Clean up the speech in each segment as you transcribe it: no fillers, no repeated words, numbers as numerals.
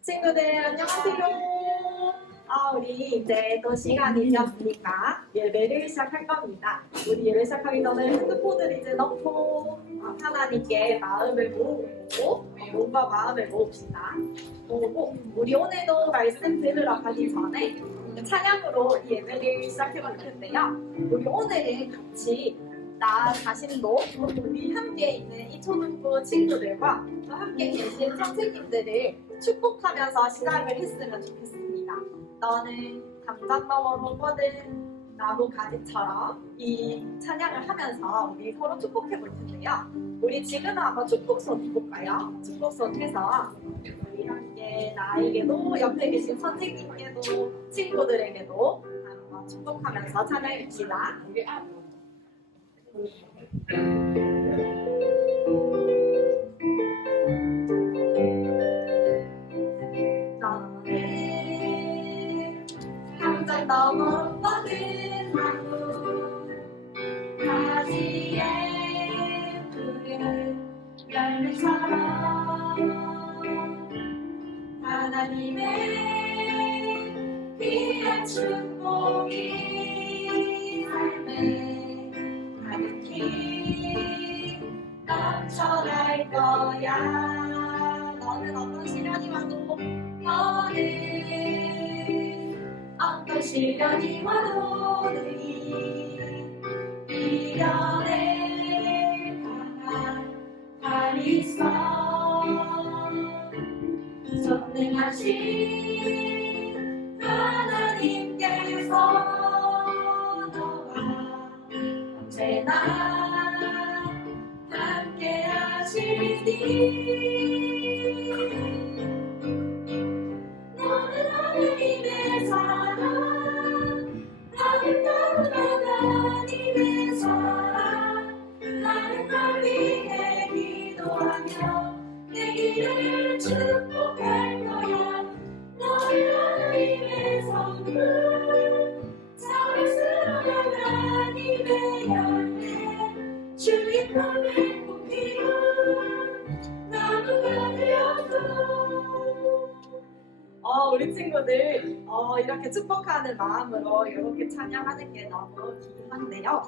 친구들 안녕하세요. 우리 이제 또 시간이 되었으니까 예배를 시작할 겁니다. 우리 예배 시작하기 전에 핸드폰을 이제 넣고 하나님께 마음을 모으고 몸과 마음을 모읍시다. 우리 오늘도 말씀 들으러 가기 전에 찬양으로 이 예배를 시작해 볼 텐데요. 우리 오늘은 같이 나 자신도 우리 함께 있는 이 초등부 친구들과 또 함께 계신 선생님들을 축복하면서 시작을 했으면 좋겠습니다. 너는 담장 너머로 뻗은 나무 가지처럼 이 찬양을 하면서 우리 서로 축복해 볼 텐데요. 우리 지금은 한번 축복선 해볼까요? 축복선 해서 우리 함께 나에게도 옆에 계신 선생님께도 친구들에게도 한번 축복하면서 찬양해봅시다. 너는 담장 너머로 뻗은 나무 가지에 푸른 열매처럼 하나님의 귀한 축복이 삶에 가득히 넘쳐날 거야. 너는 어떤 시련이 와도 어떤 시련이 와도 이겨낼 강한 발이 있어. 전능하신 하나님께서 너와 언제나 함께 하시니 너는 하나님의 사랑 아름다운 하나님의 사랑 나는 널 위해 기도하며 내 길을 축복할 거야. 너는 하나님의 선물 사랑스러운 하나님의 열매 주의 품에 꼭 피운 나무가 되어줘. 우리 친구들 이렇게 축복하는 마음으로 이렇게 찬양하는 게 너무 기한데요.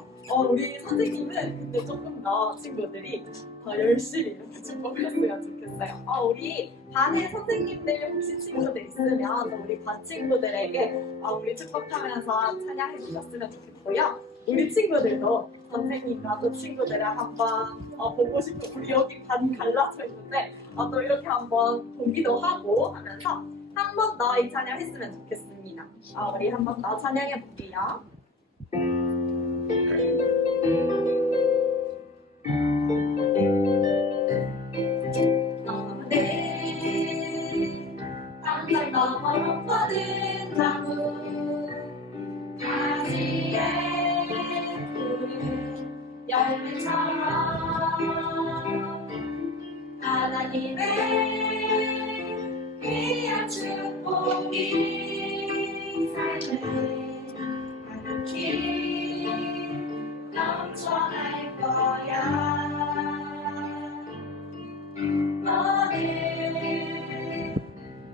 우리 선생님은 근데 조금 더 친구들이 더 열심히 이렇게 축복했으면 좋겠어요. 우리 반에 선생님들 혹시 친구들 있으면 우리 반 친구들에게 우리 축복하면서 찬양해 주셨으면 좋겠고요. 우리 친구들도 선생님과 또 친구들을 한번 보고 싶고 우리 여기 반 갈라져 있는데 또 이렇게 한번 보기도 하고 하면서 한 번 더 이 찬양 했으면 좋겠습니다. 우리 한 번 더 찬양해 볼게요. 너는 담장 너머로 뻗은 나무 가지에 푸른 열매처럼 하나님의 귀한 축복이 삶에 가득히 넘쳐날 거야. 너는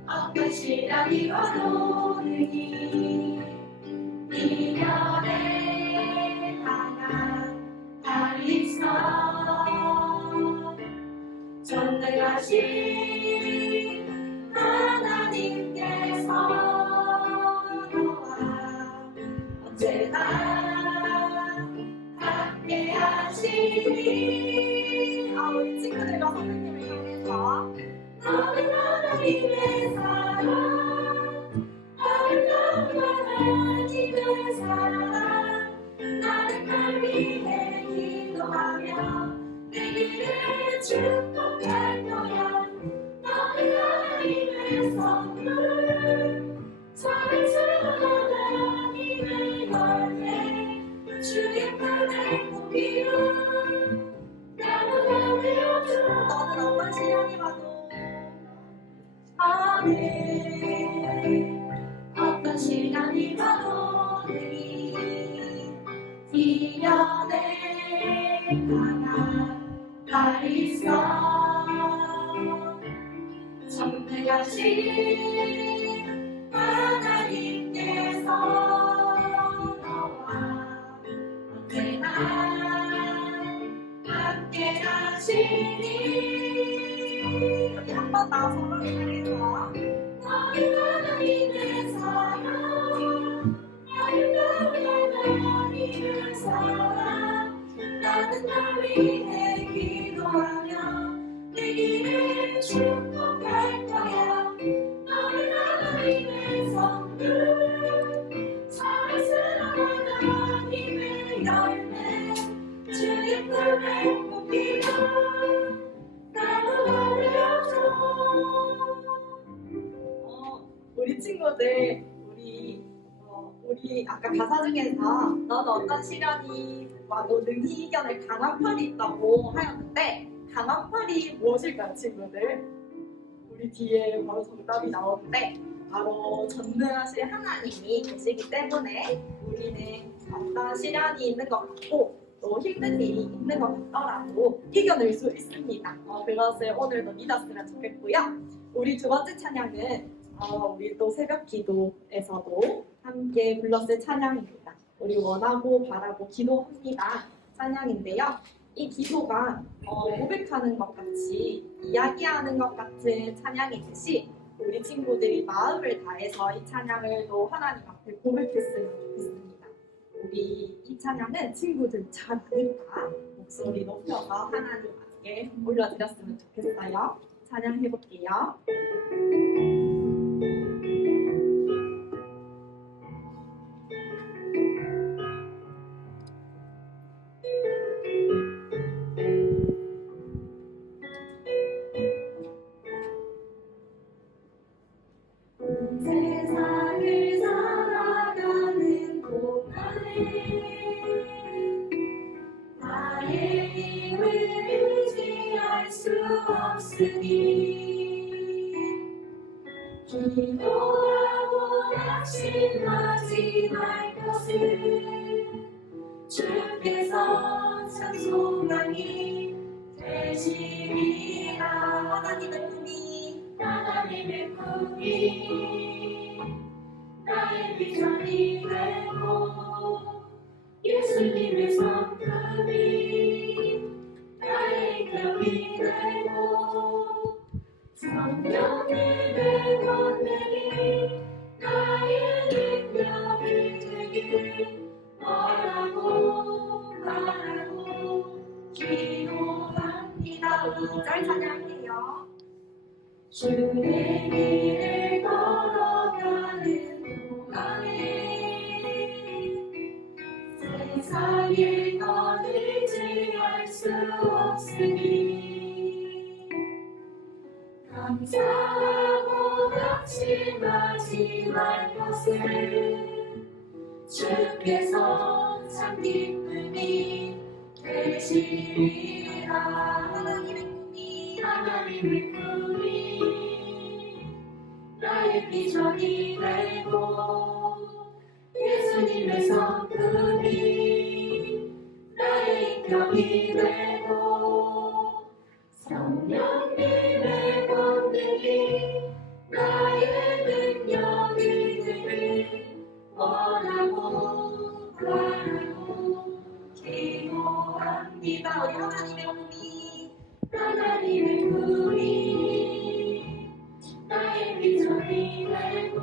어떤 시련이 와도 이겨낼 강한 발이 있어. 전능하신 하나님께서 너와 언제나 함께 하시니 우리 친구들과 선생님을 향해서 너는 하나님의 사랑 아름다운 하나님의 사랑 나는 널 위해 기도하며 내 길을 축복할 거야. 너는 하나님의 선물 사랑스러운 하나님의 열매 주의 품에 꼭 피운 나무가 되어줘. 너는 어떤 시련이 와도 어떤 시련이 와도 이겨낼 강한 발이 있어. 전능하신 하나님께서 너와 언제나 함께 하시니. 여기 한 번 더 서로 인사해서 너를 하나님의 사랑, 너를 하나님의 사랑. 나는 널 위해 기도하며 내 길을 축복할 거야. 너를 하나님의 성들, 사랑스러운 하나님의 열매, 주의 품에 꼽히며 나도 알려줘. 우리 친구들, 우리 아까 가사 중에서 너는 어떤 시련이 와도 능히 이겨낼 강한 팔이 있다고 하였는데, 강한 팔이 무엇일까요, 친구들? 우리 뒤에 바로 정답이 나오는데, 바로 전능하신 하나님이 계시기 때문에 우리는 어떤 시련이 있는 것 같고 또 힘든 일이 있는 것 같더라도 이겨낼 수 있습니다. 그것을 오늘도 믿었으면 좋겠고요. 우리 두 번째 찬양은 우리 또 새벽 기도에서도 함께 불렀을 찬양입니다. 우리 원하고 바라고 기도합니다 찬양인데요. 이 기도가 고백하는 것 같이, 이야기하는 것 같은 찬양이듯이 우리 친구들이 마음을 다해서 이 찬양을 또 하나님 앞에 고백했으면 좋겠습니다. 우리 이 찬양은 친구들 잘 아니까 목소리 높여서 하나님 앞에 올려드렸으면 좋겠어요. 찬양해볼게요. 세상을 살아가는 동안에 나의 힘을 의지할 수 없으니 기도하고 낙심하지 말 것을 주께서 참 소망이 되시리라. 하나님의 꿈이 나의 비전이 되고 예수님의 성품이 나의 격이 되고 성령님의 권능이 나의 능력이 되길 원하고 바라고 기도합니다. 2절 찬양해요. 주의 길을 걸어가는 동안에 세상에 넌 의지할 수 없으니 감사하고 낙심하지 말 것을 주께서 참 기쁨이 되시리라. 하나님의 꿈이 나의 비전이 되고 예수님의 성품이 나의 인격이 되고 성령님의 권능이 나의 능력이 되길 원하고 바라고 기도합니다. 우리 하나님의 꿈이 나의 비전이 되고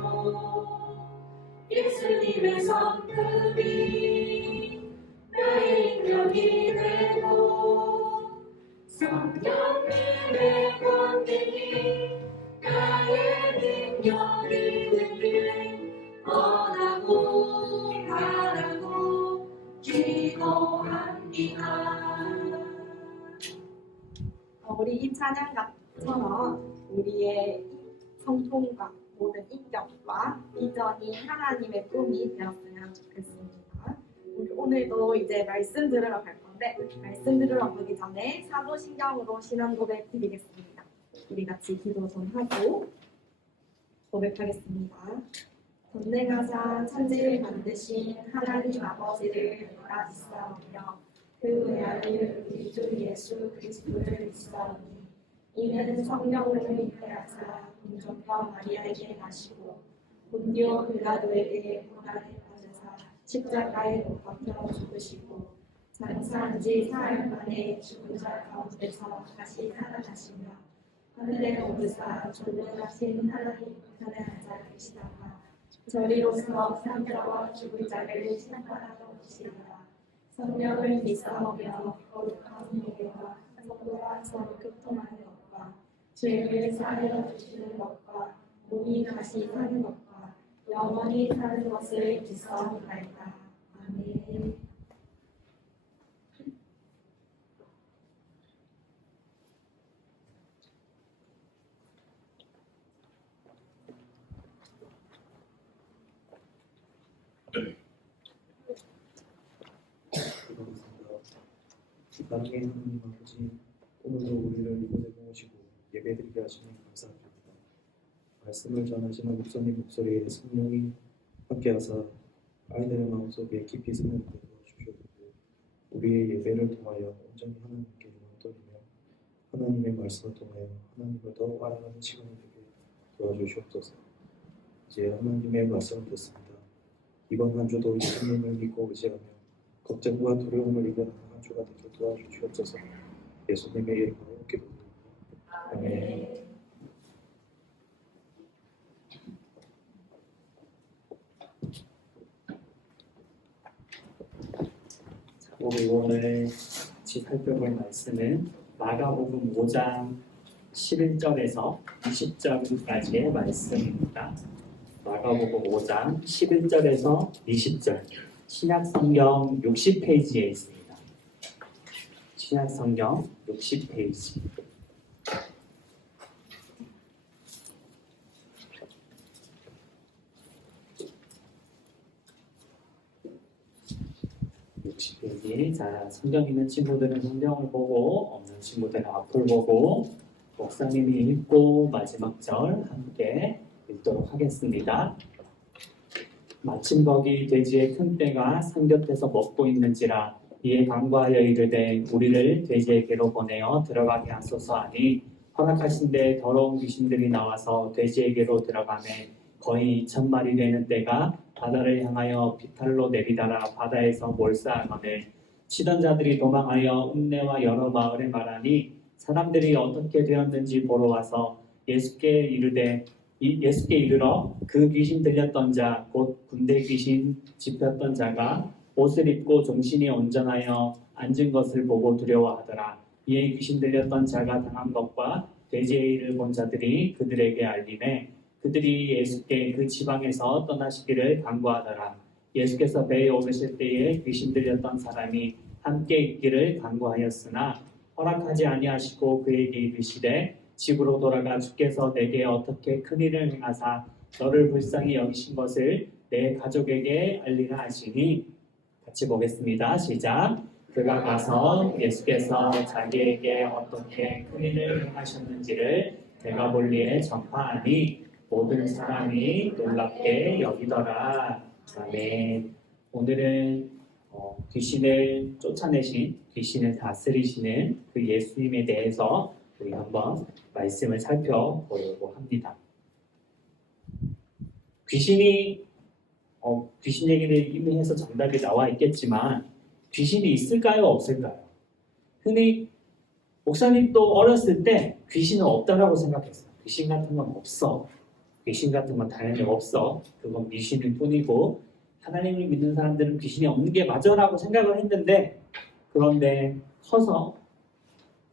예수님의 성품이 나의 인격이 되고 성령님의 권능이 나의 능력이 되길 원하고 바라고 기도합니다. 우리 이 찬양처럼 우리의 성품과 모든 인격과 비전이 하나님의 꿈이 되었으면 좋겠습니다. 우리 오늘도 이제 말씀 들으러 갈 건데 말씀 들으러 가기 전에 사도신경으로 신앙 고백 드리겠습니다. 우리 같이 기도 좀 하고 고백하겠습니다. 전능하사 천지를 만드신 하나님 아버지를 내가 믿사오며 그 외아들 우리 주 예수 그리스도를 믿사오니 이는 성령을 잉태하사 동정과 마리아에게 나시고 본디오 빌라도에게 고난에 받으사 십자가에 못 박혀 죽으시고 장사한 지 사흘 만에 죽은 자 가운데서 다시 살아나시며 하늘에 오르사 존귀하신 하나님 우편에 앉아 계시다가 저리로서 산자와 죽은 자를 심판하러 오시리라. 성령을 믿사오며 거룩한 교회와 성도와 서로 교통하는 것과 죄를 사하여 주시는 것과 몸이 다시 사는 것과 영원히 사는 것을 믿사옵나이다. 아멘. 나중에 하나님 아버지, 오늘도 우리를 이곳에 모으시고 예배드리게 하시니 감사드립니다. 말씀을 전하시는 목사님 목소리에 성령이 함께하사 아이들의 마음속에 깊이 스며들게 도와주시옵고 우리의 예배를 통하여 온전히 하나님께 영광 돌리며 하나님의 말씀을 통하여 하나님을 더 알아가는 시간이 되게 도와주시옵소서. 이제 하나님의 말씀을 듣습니다. 이번 한 주도 예수님을 믿고 의지하며 걱정과 두려움을 이겨내는 한 주가 되게 도와주시옵소서. 예수님의 이름으로 기도드립니다. 아멘. 우리 오늘 같이 살펴볼 말씀은 마가복음 5장 11절에서 20절까지의 말씀입니다. 마가복음 5장 11절에서 20절 신약성경 60페이지에 있습니다. 신약성경 60페이지. 자, 성경 있는 친구들은 성경을 보고 없는 친구들은 앞을 보고 목사님이 읽고 마지막 절 함께 읽도록 하겠습니다. 마침 거기 돼지의 큰 떼가 산 곁에서 먹고 있는지라 이에 간구하여 이르되 우리를 돼지에게로 보내어 들어가게 하소서 하니 허락하신데 더러운 귀신들이 나와서 돼지에게로 들어가매 거의 2,000마리 되는 떼가 바다를 향하여 비탈로 내리다라 바다에서 몰사하거늘 치던 자들이 도망하여 읍내와 여러 마을에 말하니 사람들이 어떻게 되었는지 보러 와서 예수께 이르러 그 귀신 들렸던 자 곧 군대 귀신 집혔던 자가 옷을 입고 정신이 온전하여 앉은 것을 보고 두려워하더라. 이에 귀신 들렸던 자가 당한 것과 돼지의 일을 본 자들이 그들에게 알림해 그들이 예수께 그 지방에서 떠나시기를 간구하더라. 예수께서 배에 오르실 때에 귀신 들렸던 사람이 함께 있기를 간구하였으나 허락하지 아니하시고 그에게 이르시되 집으로 돌아가 주께서 내게 어떻게 큰 일을 행하사 너를 불쌍히 여기신 것을 내 가족에게 알리라 하시니 같이 보겠습니다. 시작. 그가 가서 예수께서 자기에게 어떻게 큰 일을 행하셨는지를 데가볼리에 전파하니 모든 사람이 놀랍게 여기더라. 아멘. 오늘은 귀신을 쫓아내신, 귀신을 다스리시는 그 예수님에 대해서 우리 한번 말씀을 살펴보려고 합니다. 귀신이 귀신 얘기를 이미 해서 정답이 나와 있겠지만 귀신이 있을까요? 없을까요? 흔히 목사님도 어렸을 때 귀신은 없다라고 생각했어요. 귀신 같은 건 없어. 귀신 같은 건 당연히 없어. 그건 미신일 뿐이고 하나님을 믿는 사람들은 귀신이 없는 게 맞아라고 생각을 했는데 그런데 커서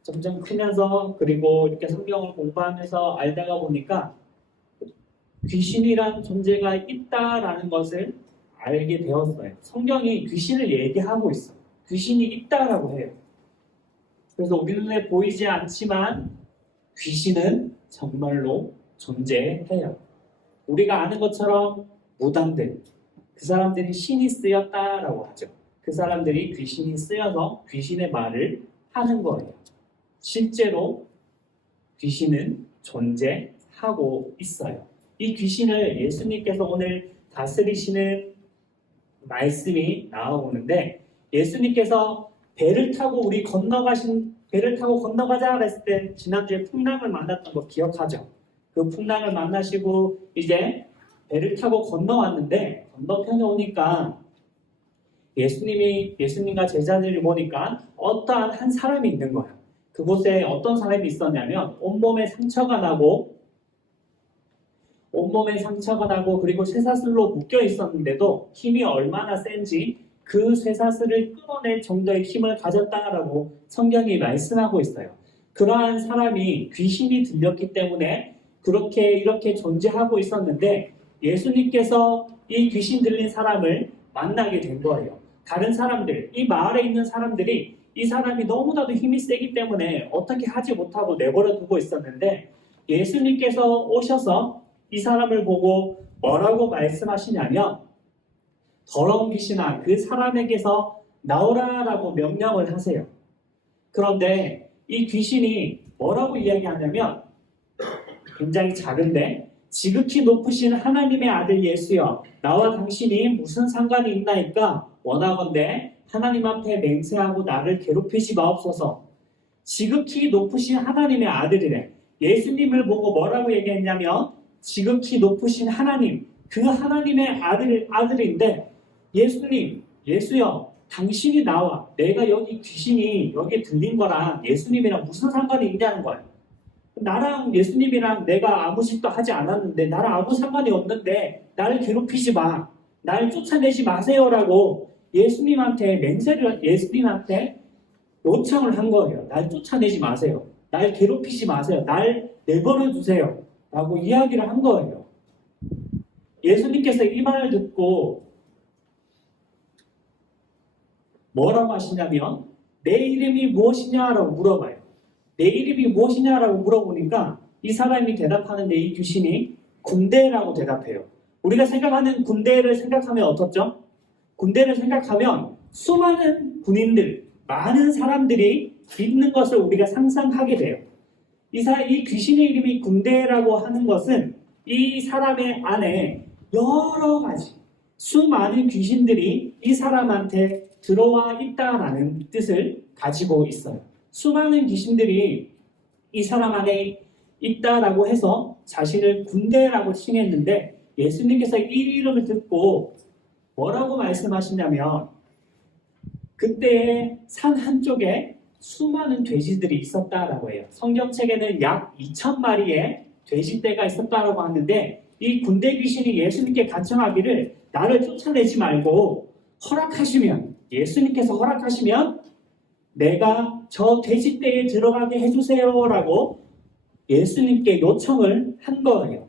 점점 크면서 그리고 이렇게 성경을 공부하면서 알다가 보니까 귀신이란 존재가 있다라는 것을 알게 되었어요. 성경이 귀신을 얘기하고 있어요. 귀신이 있다라고 해요. 그래서 우리 눈에 보이지 않지만 귀신은 정말로 존재해요. 우리가 아는 것처럼 무당들, 그 사람들이 신이 쓰였다라고 하죠. 그 사람들이 귀신이 쓰여서 귀신의 말을 하는 거예요. 실제로 귀신은 존재하고 있어요. 이 귀신을 예수님께서 오늘 다스리시는 말씀이 나오는데 예수님께서 배를 타고 우리 건너가신 배를 타고 건너가자 그랬을 때 지난주에 풍랑을 만났던 거 기억하죠? 그 풍랑을 만나시고 이제 배를 타고 건너왔는데 건너편에 오니까 예수님과 제자들이 보니까 어떠한 한 사람이 있는 거예요. 그곳에 어떤 사람이 있었냐면 온몸에 상처가 나고 그리고 쇠사슬로 묶여 있었는데도 힘이 얼마나 센지 그 쇠사슬을 끊어낼 정도의 힘을 가졌다라고 성경이 말씀하고 있어요. 그러한 사람이 귀신이 들렸기 때문에 이렇게 존재하고 있었는데 예수님께서 이 귀신 들린 사람을 만나게 된 거예요. 다른 사람들, 이 마을에 있는 사람들이 이 사람이 너무나도 힘이 세기 때문에 어떻게 하지 못하고 내버려 두고 있었는데 예수님께서 오셔서 이 사람을 보고 뭐라고 말씀하시냐면 더러운 귀신아 그 사람에게서 나오라라고 명령을 하세요. 그런데 이 귀신이 뭐라고 이야기하냐면 굉장히 작은데 지극히 높으신 하나님의 아들 예수여 나와 당신이 무슨 상관이 있나이까 원하건대 하나님 앞에 맹세하고 나를 괴롭히지 마옵소서. 지극히 높으신 하나님의 아들이래. 예수님을 보고 뭐라고 얘기했냐면 지극히 높으신 하나님, 그 하나님의 아들인데 예수여 당신이 나와. 내가 귀신이 여기 들린 거랑 예수님이랑 무슨 상관이 있냐는 거예요. 나랑 예수님이랑 내가 아무 짓도 하지 않았는데 나랑 아무 상관이 없는데 나를 괴롭히지 마. 날 쫓아내지 마세요라고 예수님한테 요청을 한 거예요. 날 쫓아내지 마세요. 날 괴롭히지 마세요. 날 내버려 두세요. 라고 이야기를 한 거예요. 예수님께서 이 말을 듣고 뭐라고 하시냐면 내 이름이 무엇이냐라고 물어봐요. 내 이름이 무엇이냐라고 물어보니까 이 사람이 대답하는데 이 귀신이 군대라고 대답해요. 우리가 생각하는 군대를 생각하면 어떻죠? 군대를 생각하면 수많은 군인들, 많은 사람들이 있는 것을 우리가 상상하게 돼요. 이 귀신의 이름이 군대라고 하는 것은 이 사람의 안에 여러 가지 수많은 귀신들이 이 사람한테 들어와 있다라는 뜻을 가지고 있어요. 수많은 귀신들이 이 사람 안에 있다라고 해서 자신을 군대라고 칭했는데 예수님께서 이 이름을 듣고 뭐라고 말씀하시냐면 그때 산 한쪽에 수많은 돼지들이 있었다라고 해요. 성경책에는 약 2,000마리의 돼지떼가 있었다라고 하는데 이 군대 귀신이 예수님께 간청하기를 나를 쫓아내지 말고 예수님께서 허락하시면 내가 저 돼지떼에 들어가게 해주세요라고 예수님께 요청을 한 거예요.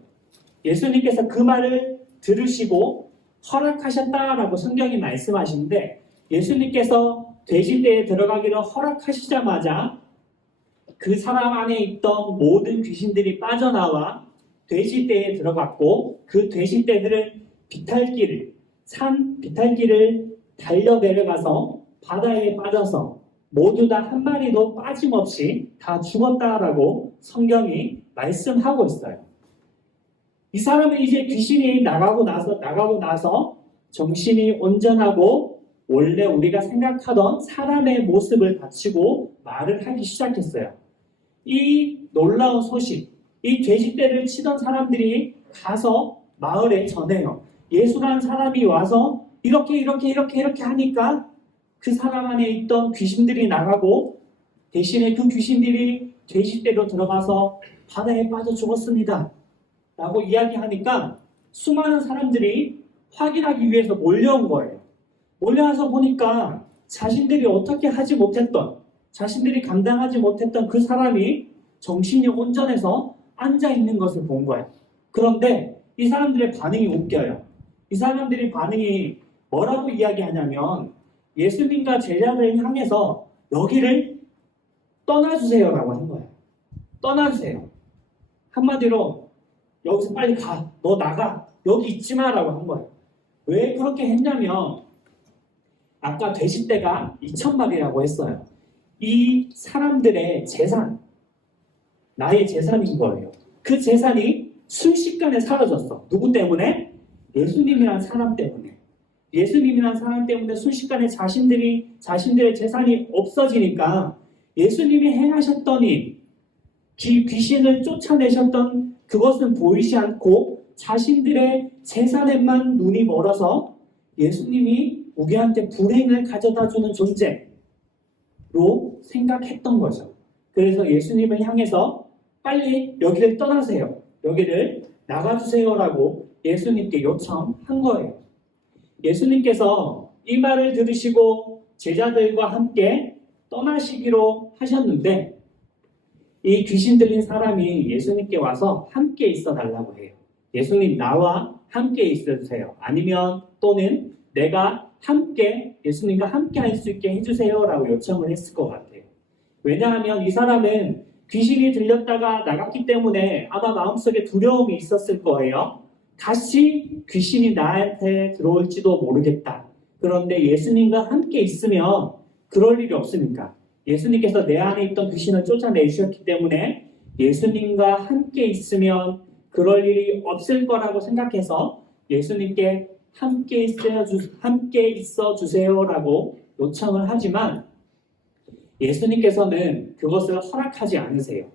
예수님께서 그 말을 들으시고 허락하셨다라고 성경이 말씀하시는데 예수님께서 돼지떼에 들어가기를 허락하시자마자 그 사람 안에 있던 모든 귀신들이 빠져나와 돼지떼에 들어갔고 그 돼지떼들은 비탈길을 달려 내려가서 바다에 빠져서 모두 다 한 마리도 빠짐없이 다 죽었다라고 성경이 말씀하고 있어요. 이 사람은 이제 귀신이 나가고 나서 정신이 온전하고 원래 우리가 생각하던 사람의 모습을 갖추고 말을 하기 시작했어요. 이 놀라운 소식, 이 돼지떼를 치던 사람들이 가서 마을에 전해요. 예수라는 사람이 와서 이렇게 하니까 그 사람 안에 있던 귀신들이 나가고 대신에 그 귀신들이 돼지떼로 들어가서 바다에 빠져 죽었습니다. 라고 이야기하니까 수많은 사람들이 확인하기 위해서 몰려온 거예요. 몰려와서 보니까 자신들이 감당하지 못했던 그 사람이 정신이 온전해서 앉아있는 것을 본 거예요. 그런데 이 사람들의 반응이 웃겨요. 이 사람들의 반응이 뭐라고 이야기하냐면 예수님과 제자들을 향해서 여기를 떠나주세요라고 한 거예요. 떠나주세요. 한마디로 여기서 빨리 가. 너 나가. 여기 있지 마라고 한 거예요. 왜 그렇게 했냐면 아까 돼지떼가 2,000마리라고 했어요. 이 사람들의 재산, 나의 재산인 거예요. 그 재산이 순식간에 사라졌어. 누구 때문에? 예수님이란 사람 때문에. 예수님이란 사람 때문에 순식간에 자신들의 재산이 없어지니까 예수님이 행하셨던 일, 귀신을 쫓아내셨던 그것은 보이지 않고 자신들의 재산에만 눈이 멀어서 예수님이 우리한테 불행을 가져다주는 존재로 생각했던 거죠. 그래서 예수님을 향해서 빨리 여기를 떠나세요. 여기를 나가주세요라고 예수님께 요청한 거예요. 예수님께서 이 말을 들으시고 제자들과 함께 떠나시기로 하셨는데 이 귀신 들린 사람이 예수님께 와서 함께 있어 달라고 해요. 예수님 나와 함께 있어주세요. 아니면 또는 내가 함께 예수님과 함께 할 수 있게 해주세요 라고 요청을 했을 것 같아요. 왜냐하면 이 사람은 귀신이 들렸다가 나갔기 때문에 아마 마음속에 두려움이 있었을 거예요. 다시 귀신이 나한테 들어올지도 모르겠다. 그런데 예수님과 함께 있으면 그럴 일이 없으니까 예수님께서 내 안에 있던 귀신을 쫓아내주셨기 때문에 예수님과 함께 있으면 그럴 일이 없을 거라고 생각해서 예수님께 함께 있어 주세요라고 요청을 하지만 예수님께서는 그것을 허락하지 않으세요.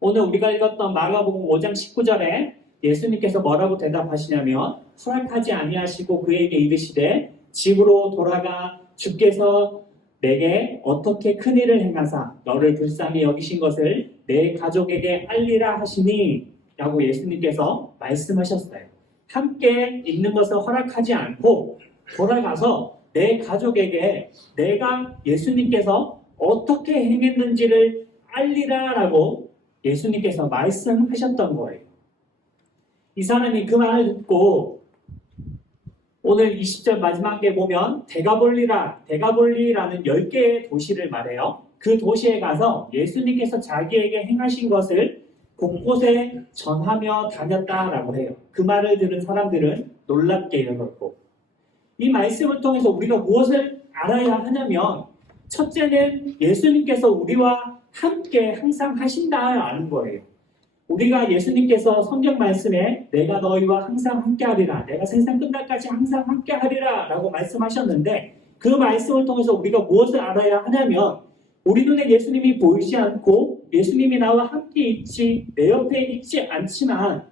오늘 우리가 읽었던 마가복음 5장 19절에 예수님께서 뭐라고 대답하시냐면 허락하지 아니하시고 그에게 이르시되 집으로 돌아가 주께서 내게 어떻게 큰 일을 행하사 너를 불쌍히 여기신 것을 내 가족에게 알리라 하시니 라고 예수님께서 말씀하셨어요. 함께 있는 것을 허락하지 않고 돌아가서 내 가족에게 내가 예수님께서 어떻게 행했는지를 알리라 라고 예수님께서 말씀하셨던 거예요. 이 사람이 그 말을 듣고 오늘 20절 마지막에 보면 데가볼리라는 10개의 도시를 말해요. 그 도시에 가서 예수님께서 자기에게 행하신 것을 곳곳에 전하며 다녔다라고 해요. 그 말을 들은 사람들은 놀랍게 여겼고 이 말씀을 통해서 우리가 무엇을 알아야 하냐면 첫째는 예수님께서 우리와 함께 항상 하신다라는 거예요. 우리가 예수님께서 성경 말씀에 내가 너희와 항상 함께하리라, 내가 세상 끝날까지 항상 함께하리라 라고 말씀하셨는데 그 말씀을 통해서 우리가 무엇을 알아야 하냐면 우리 눈에 예수님이 보이지 않고 예수님이 나와 함께 있지 내 옆에 있지 않지만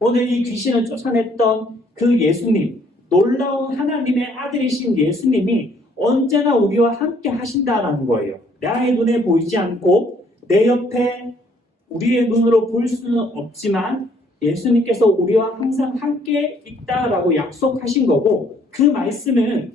오늘 이 귀신을 쫓아냈던 그 예수님, 놀라운 하나님의 아들이신 예수님이 언제나 우리와 함께 하신다라는 거예요. 나의 눈에 보이지 않고 내 옆에 우리의 눈으로 볼 수는 없지만 예수님께서 우리와 항상 함께 있다라고 약속하신 거고 그 말씀은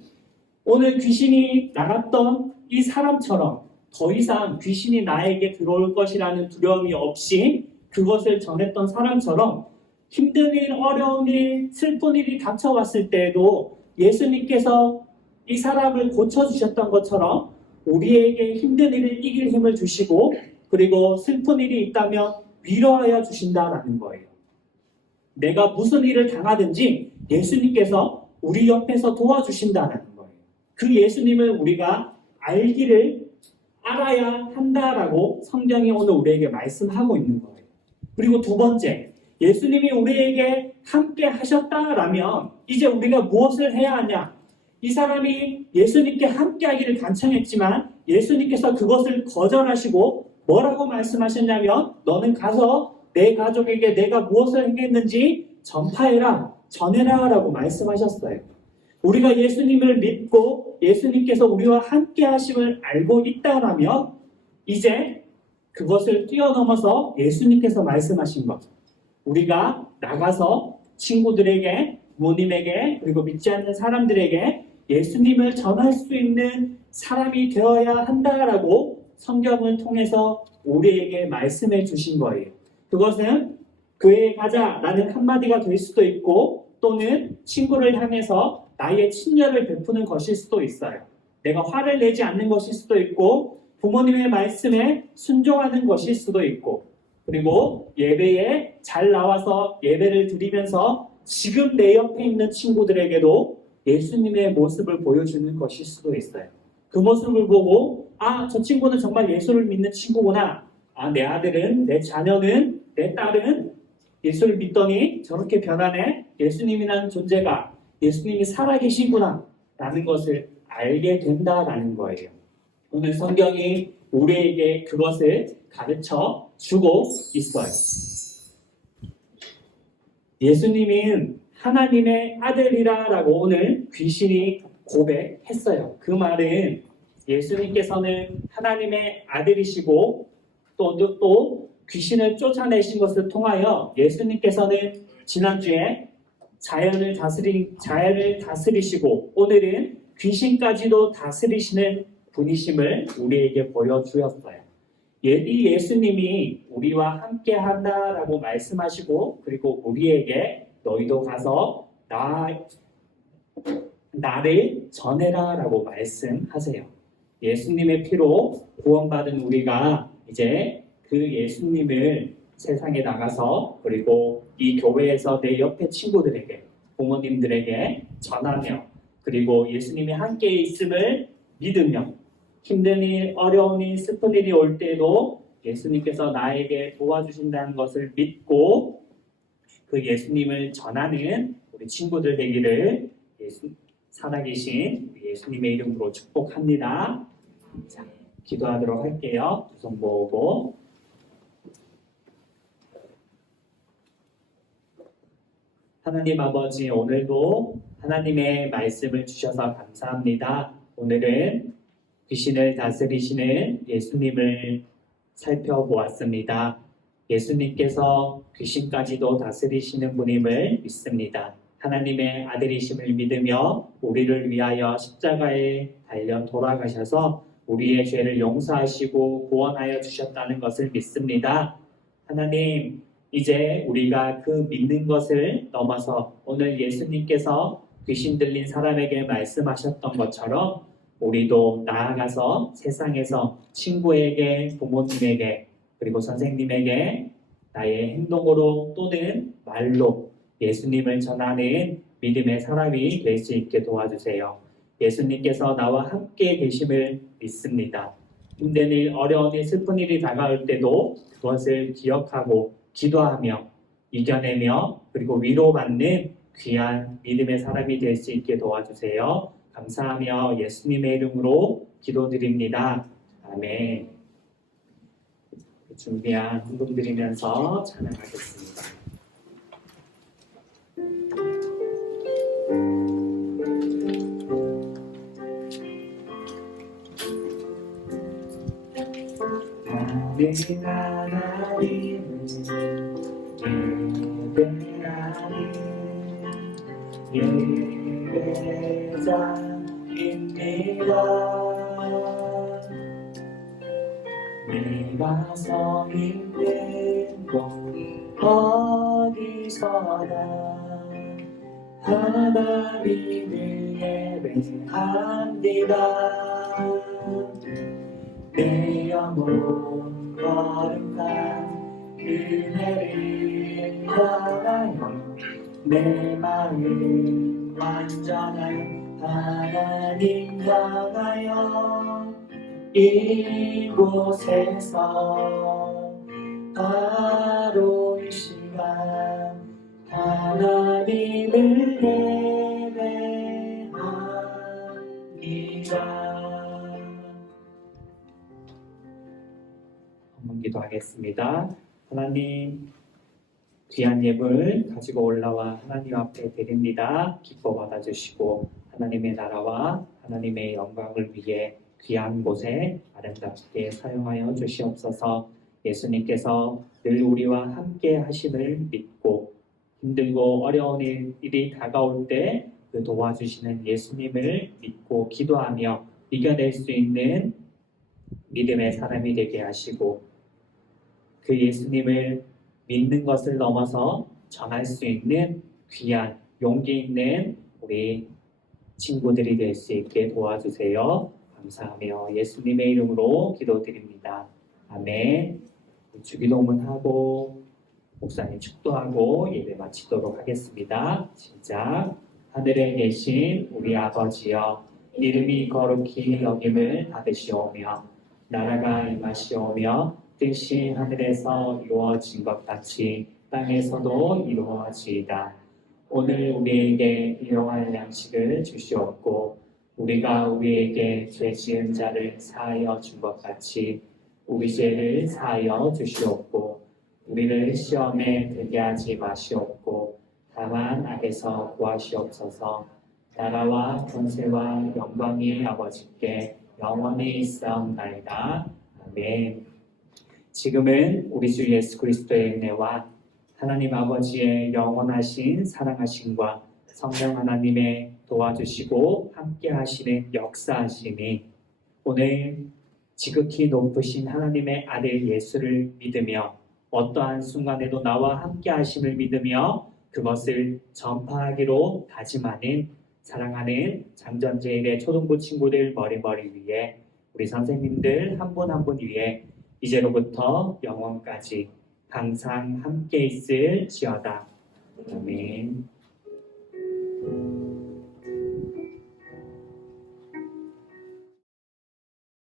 오늘 귀신이 나갔던 이 사람처럼 더 이상 귀신이 나에게 들어올 것이라는 두려움이 없이 그것을 전했던 사람처럼 힘든 일, 어려운 일, 슬픈 일이 닥쳐왔을 때에도 예수님께서 이 사람을 고쳐주셨던 것처럼 우리에게 힘든 일을 이길 힘을 주시고 그리고 슬픈 일이 있다면 위로하여 주신다라는 거예요. 내가 무슨 일을 당하든지 예수님께서 우리 옆에서 도와주신다는 거예요. 그 예수님을 우리가 알아야 한다라고 성경이 오늘 우리에게 말씀하고 있는 거예요. 그리고 두 번째, 예수님이 우리에게 함께 하셨다라면 이제 우리가 무엇을 해야 하냐? 이 사람이 예수님께 함께 하기를 간청했지만 예수님께서 그것을 거절하시고 뭐라고 말씀하셨냐면 너는 가서 내 가족에게 내가 무엇을 행했는지 전파해라, 전해라 라고 말씀하셨어요. 우리가 예수님을 믿고 예수님께서 우리와 함께 하심을 알고 있다라면 이제 그것을 뛰어넘어서 예수님께서 말씀하신 것 우리가 나가서 친구들에게, 부모님에게 그리고 믿지 않는 사람들에게 예수님을 전할 수 있는 사람이 되어야 한다라고 성경을 통해서 우리에게 말씀해 주신 거예요. 그것은 교회에 가자라는 한마디가 될 수도 있고 또는 친구를 향해서 나의 친절을 베푸는 것일 수도 있어요. 내가 화를 내지 않는 것일 수도 있고 부모님의 말씀에 순종하는 것일 수도 있고 그리고 예배에 잘 나와서 예배를 드리면서 지금 내 옆에 있는 친구들에게도 예수님의 모습을 보여주는 것일 수도 있어요. 그 모습을 보고 저 친구는 정말 예수를 믿는 친구구나. 내 아들은, 내 자녀는, 내 딸은 예수를 믿더니 저렇게 변하네. 예수님이라는 존재가 예수님이 살아계시구나 라는 것을 알게 된다라는 거예요. 오늘 성경이 우리에게 그것을 가르쳐 주고 있어요. 예수님은 하나님의 아들이라고 오늘 귀신이 고백했어요. 그 말은 예수님께서는 하나님의 아들이시고 또 귀신을 쫓아내신 것을 통하여 예수님께서는 지난주에 자연을 다스리시고 오늘은 귀신까지도 다스리시는 분이심을 우리에게 보여주었어요. 이 예수님이 우리와 함께 한다라고 말씀하시고 그리고 우리에게 너희도 가서 나를 전해라 라고 말씀하세요. 예수님의 피로 구원받은 우리가 이제 그 예수님을 세상에 나가서 그리고 이 교회에서 내 옆에 친구들에게 부모님들에게 전하며 그리고 예수님이 함께 있음을 믿으며 힘든 일, 어려운 일, 슬픈 일이 올 때도 예수님께서 나에게 도와주신다는 것을 믿고 그 예수님을 전하는 우리 친구들 되기를 살아계신 예수님의 이름으로 축복합니다. 자, 기도하도록 할게요. 두 손 모으고 하나님 아버지 오늘도 하나님의 말씀을 주셔서 감사합니다. 오늘은 귀신을 다스리시는 예수님을 살펴보았습니다. 예수님께서 귀신까지도 다스리시는 분임을 믿습니다. 하나님의 아들이심을 믿으며 우리를 위하여 십자가에 달려 돌아가셔서 우리의 죄를 용서하시고 구원하여 주셨다는 것을 믿습니다. 하나님, 이제 우리가 그 믿는 것을 넘어서 오늘 예수님께서 귀신 들린 사람에게 말씀하셨던 것처럼 우리도 나아가서 세상에서 친구에게, 부모님에게, 그리고 선생님에게 나의 행동으로 또는 말로 예수님을 전하는 믿음의 사람이 될 수 있게 도와주세요. 예수님께서 나와 함께 계심을 믿습니다. 힘든 일, 어려운 일, 슬픈 일이 다가올 때도 그것을 기억하고 기도하며 이겨내며 그리고 위로받는 귀한 믿음의 사람이 될 수 있게 도와주세요. 감사하며 예수님의 이름으로 기도드립니다. 아멘. 준비한 헌금 드리면서 찬양하겠습니다. 하나님을 예배자입니다. 내가 서 있는 곳 어디서나 하나님을 예배합니다. 내 영혼 거룩한 은혜를 향하여 내 마음 완전한 하나님 향하여 이곳에서 바로 이 시간 하나님을 예배합니다. 한번 기도하겠습니다. 하나님, 귀한 예물 가지고 올라와 하나님 앞에 드립니다. 기뻐 받아주시고 하나님의 나라와 하나님의 영광을 위해 귀한 곳에 아름답게 사용하여 주시옵소서. 예수님께서 늘 우리와 함께 하심을 믿고 힘들고 어려운 일이 다가올 때 그 도와주시는 예수님을 믿고 기도하며 이겨낼 수 있는 믿음의 사람이 되게 하시고 그 예수님을 믿는 것을 넘어서 전할 수 있는 귀한 용기 있는 우리 친구들이 될 수 있게 도와주세요. 감사하며 예수님의 이름으로 기도드립니다. 아멘. 주기도문하고 목사님 축도하고 예배 마치도록 하겠습니다. 시작. 하늘에 계신 우리 아버지여, 이름이 거룩히 여김을 받으시오며 나라가 임하시오며 뜻이 하늘에서 이루어진 것 같이 땅에서도 이루어지이다. 오늘 우리에게 일용할 양식을 주시옵고 우리가 우리에게 죄 지은 자를 사하여 준 것 같이 우리 죄를 사하여 주시옵고 우리를 시험에 들게 하지 마시옵고 다만 악에서 구하시옵소서. 나라와 권세와 영광이 아버지께 영원히 있사옵나이다. 아멘. 지금은 우리 주 예수 그리스도의 은혜와 하나님 아버지의 영원하신 사랑하심과 성령 하나님의 도와주시고 함께 하시는 역사하심이 오늘 지극히 높으신 하나님의 아들 예수를 믿으며 어떠한 순간에도 나와 함께 하심을 믿으며 그것을 전파하기로 다짐하는 사랑하는 장전제일의 초등부 친구들 머리 위에 우리 선생님들 한 분 한 분 위에 이제로부터 영원까지 항상 함께 있을지어다. 아멘.